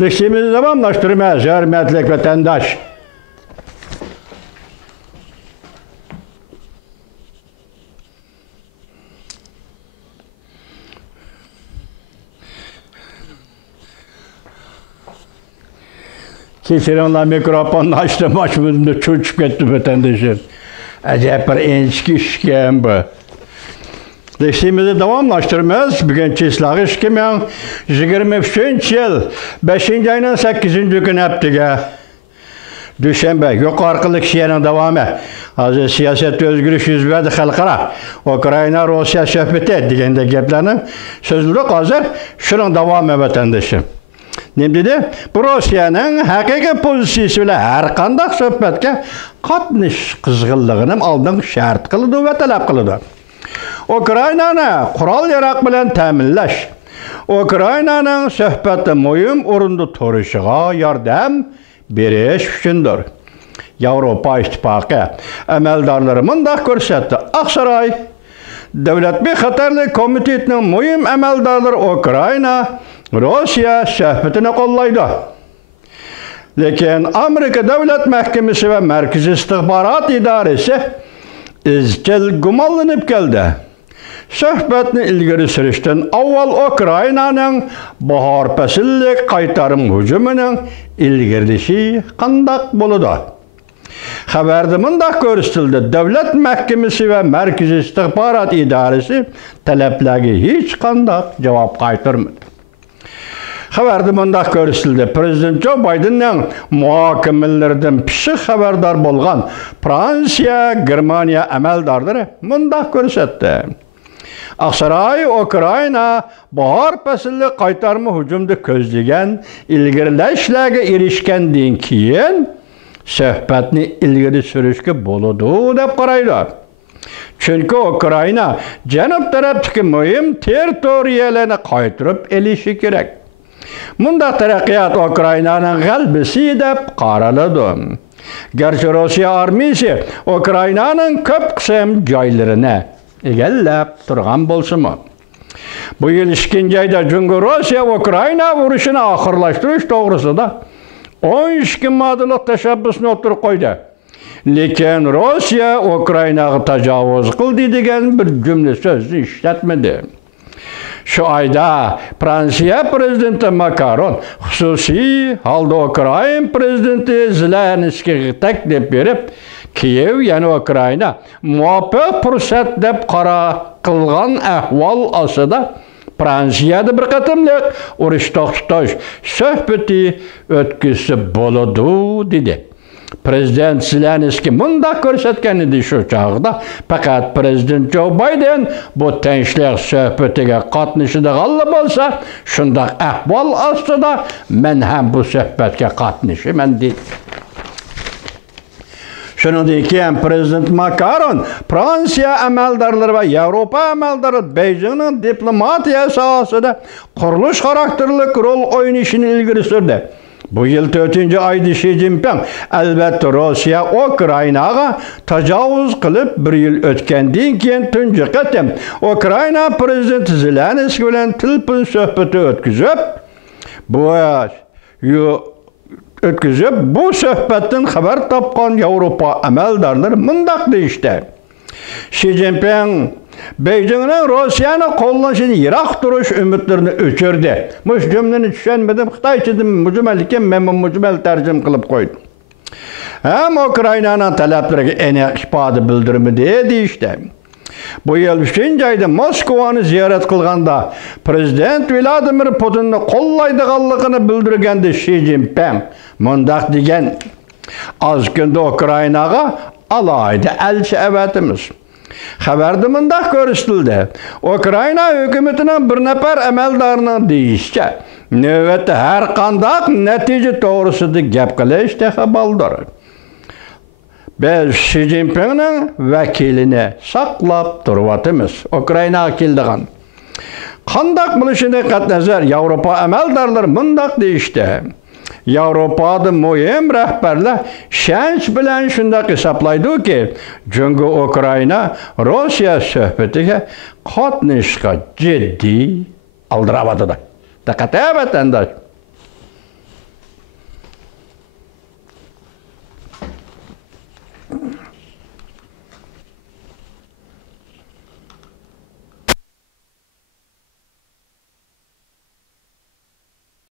Dışımızı devamlaştırmaz, hürmetli vatandaş. Keçirenler mikrofonunu açtım, başımızda çocuk etti vatandaşım. Acayip bir enişki işken bu. Dışımızı devamlaştırmaz, bugün çislağ 2023 yıl 5. ayının 8. gün heptiga. Düşenbe, yukarıkılık şiyenin devamı. Hazır siyaset özgürlük yüz verdi halkara. Ukrayna, Rusya söhbeti degende geplerinin sözlülük hazır. Şunun devamı vatandaşım. Ne dedi? Bu Rusya'nın hakiki pozisiyasıyla her qanday söhbetke qatnış qızğınlığının aldın şart kılıdı ve talep kılıdı. Ukrayna'nı kural yarak bilen təminləş. Ukrayna'nın söhbəti mühim orunda turuşuğa yardım beriş üçündür. Avropa İttifaqı əməldarları mındaq görsətdi. Aksaray Devlet bir Xatarlık Komitetinin mühim əməldarları Ukrayna, Rusya söhbətini qollaydı. Lakin Amerika Devlet Mahkemesi ve Merkez İstihbarat İdaresi izcil gumallanıp geldi. Söhbetini ilgiri sürüşten avval Ukrayna'nın bahar pesillik qaytarım hücumunun ilgirdişi qandaq boludu. Haberde mındaq görüstüldü. Devlet Mahkemesi ve Merkez İstihbarat İdaresi taleplerine hiç qandaq cevap qaytarmadı. Haberde mındaq görüstüldü. Prezident Joe Biden'ın muhakemelerden pişik haberdar bolgan Fransiya, Germaniya əməldarları mındaq görüsetdi. Aksaray, Ukrayna, bahar pesilli qaytarma hücumda közlegen, ilgirleşlerge erişkenden keyin söhbetini ilgiri sürüşke boludu dep qaraylar. Çünkü Ukrayna Janub tarafdaki mühim territoriyalarını qaytırıp elişi gerek. Mundaq taraqqiyat Ukrayna'nın qalbisi dep qaraladı. Gerçi Rusya armiyası Ukrayna'nın köp kısım joylarını egellep turgan bolsunmu. Bu yıl 2. ayda çünkü Rusya Ukrayna vuruşunu ahırlaştırış doğrusunda 12 maddelik teşebbüsünü oturup koydu. Lakin Rusya Ukrayna'ya tecavüz kıldı degen bir cümle sözü işletmedi. Şu ayda Fransiya Prezidenti Macron hususi halda Ukrayna Prezidenti Zelenski'ye teklif berip Kiev yani Ukrayna muvaffaq fırsat dep qara qılgan ahval asıda Fransiyada bir qatımlıq uruş to'xtatish söhbeti ötküsü boludu dedi. Prezident Zelenskiy mundaq ko'rsatgan edi shu chog'da. Faqat Prezident Joe Biden bu tinchlik söhbetiga qatnashida g'alla bo'lsa, shundaq ahvol ostida men ham bu söhbatga qatnashaman dedi. Şundan keyin Prezident Macron Fransiya əməldarları ve Avropa əməldarı Beijing'in diplomatiya sahasında quruluş karakterlik rol oynayışını ilgiri sürdü. Bu yıl 4. ayda Xi Jinping elbette Rusya Ukrayna'ya tecavüz kılıp bir yıl ötkenden keyin tuncu qatim Ukrayna Prezidenti Zelenskiy bilen telefon söhbeti ötküzüp bu söhbetten haber tapkan Avropa əməldarları mındaq deyişdi. Xi Jinping Beijing'in Rusya'nı kollanışını yirak duruş ümitlerini öçürdü. Bu cümleni düşünmedim. Xitayçıdım mücümelken men mücümel tercüm kılıp koydum. Hem Ukrayna'nın talepleri enek ifadə bildirmedi deyişdi. Bu yıl 3. ayda Moskova'nı ziyaret kılganda Prezident Vladimir Putin'ni kollaydıqanlığını bildirgende Xi Jinping mundaq degen az günde Ukrayna'ga alaydı elçi evetimiz. Haberde mundaq görüştüldi. Ukrayna hükümetinin bir nefer əməldarının deyişçe növbette her qandaq netice doğrusudur gep qilish texabaldır. Biz Xi Jinping'in vekilini saklap durvatımız. Ukrayna kildiğin. Qandaq bilişine qatnazar Avropa əməldarları mundaq deyişdi. Avropada mühim rəhbərlər şans bilen şundaq hesaplaydı ki, çünkü Ukrayna Rusya söhbetiga qatnashga ciddi aldıravadı da. Diqqat et vatandaş.